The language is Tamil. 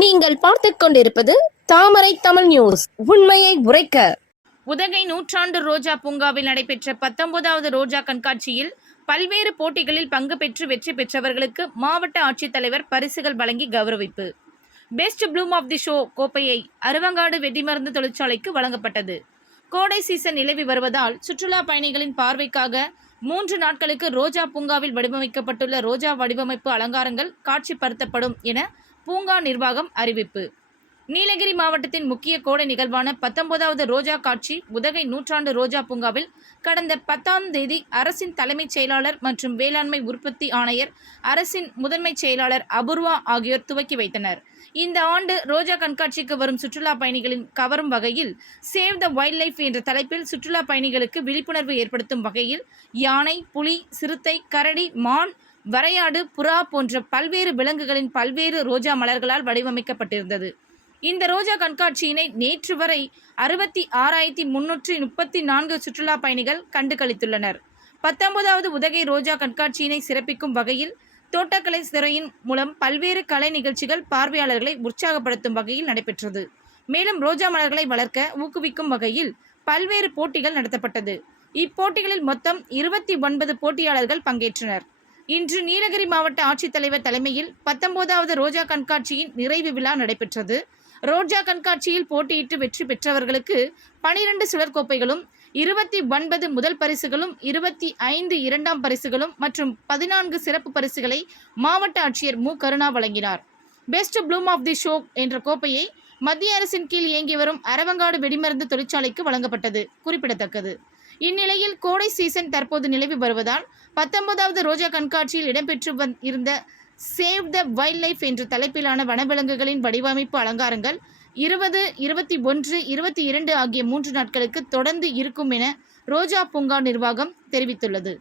நீங்கள் பார்த்துக் கொண்டிருப்பது தாமரை தமிழ் நியூஸ். உண்மையை உரைக்க. உதகை நூற்றாண்டு ரோஜா பூங்காவில் நடைபெற்ற பத்தொன்பதாவது ரோஜா கண்காட்சியில் பல்வேறு போட்டிகளில் பங்கு பெற்று வெற்றி பெற்றவர்களுக்கு மாவட்ட ஆட்சித்தலைவர் பரிசுகள் வழங்கி கௌரவிப்பு. Best bloom of the show கோப்பையை அருவங்காடு வெடிமருந்து தொழிற்சாலைக்கு வழங்கப்பட்டது. கோடை சீசன் நிலவி வருவதால் சுற்றுலா பயணிகளின் பார்வைக்காக மூன்று நாட்களுக்கு ரோஜா பூங்காவில் வடிவமைக்கப்பட்டுள்ள ரோஜா வடிவமைப்பு அலங்காரங்கள் காட்சிப்படுத்தப்படும் என பூங்கா நிர்வாகம் அறிவிப்பு. நீலகிரி மாவட்டத்தின் முக்கிய கோடை நிகழ்வான பத்தொன்பதாவது ரோஜா காட்சி உதகை நூற்றாண்டு ரோஜா பூங்காவில் கடந்த பத்தாம் தேதி அரசின் தலைமைச் செயலாளர் மற்றும் வேளாண்மை உற்பத்தி ஆணையர் அரசின் முதன்மைச் செயலாளர் அபூர்வா ஆகியோர் துவக்கி வைத்தனர். இந்த ஆண்டு ரோஜா கண்காட்சிக்கு வரும் சுற்றுலா பயணிகளின் கவரும் வகையில் சேவ் த வைல்ட் லைஃப் என்ற தலைப்பில் சுற்றுலா பயணிகளுக்கு விழிப்புணர்வு ஏற்படுத்தும் வகையில் யானை புலி சிறுத்தை கரடி மான் வரையாடு புறா போன்ற பல்வேறு விலங்குகளின் பல்வேறு ரோஜா மலர்களால் வடிவமைக்கப்பட்டிருந்தது. இந்த ரோஜா கண்காட்சியினை நேற்று வரை அறுபத்தி ஆறாயிரத்தி முன்னூற்றி முப்பத்தி நான்கு சுற்றுலா பயணிகள் கண்டு கழித்துள்ளனர் பத்தொன்பதாவது உதகை ரோஜா கண்காட்சியினை சிறப்பிக்கும் வகையில் தோட்டக்கலை துறையின் மூலம் பல்வேறு கலை நிகழ்ச்சிகள் பார்வையாளர்களை உற்சாகப்படுத்தும் வகையில் நடைபெற்றது. மேலும் ரோஜா மலர்களை வளர்க்க ஊக்குவிக்கும் வகையில் பல்வேறு போட்டிகள் நடத்தப்பட்டது. இப்போட்டிகளில் மொத்தம் இருபத்தி ஒன்பது போட்டியாளர்கள் பங்கேற்றனர். இன்று நீலகிரி மாவட்ட ஆட்சித்தலைவர் தலைமையில் பத்தொன்பதாவது ரோஜா கண்காட்சியின் நிறைவு விழா நடைபெற்றது. ரோஜா கண்காட்சியில் போட்டியிட்டு வெற்றி பெற்றவர்களுக்கு பனிரெண்டு சுழற்கோப்பைகளும் இருபத்தி ஒன்பது முதல் பரிசுகளும் இருபத்தி ஐந்து இரண்டாம் பரிசுகளும் மற்றும் பதினான்கு சிறப்பு பரிசுகளை மாவட்ட ஆட்சியர் மு. கருணா வழங்கினார். Best bloom of the show என்ற கோப்பையை மத்திய அரசின் கீழ் இயங்கி வரும் அரவங்காடு வெடிமருந்து தொழிற்சாலைக்கு வழங்கப்பட்டது. குறிப்பிடத்தக்கது. இந்நிலையில் கோடை சீசன் தற்போது நிலவி வருவதால் பத்தொன்பதாவது ரோஜா கண்காட்சியில் இடம்பெற்று வந் இருந்த சேவ் த வைல்ட் லைஃப் என்ற தலைப்பிலான வனவிலங்குகளின் வடிவமைப்பு அலங்காரங்கள் இருபது இருபத்தி ஒன்று இருபத்தி இரண்டு ஆகிய மூன்று நாட்களுக்கு தொடர்ந்து இருக்கும் என ரோஜா பூங்கா நிர்வாகம் தெரிவித்துள்ளது.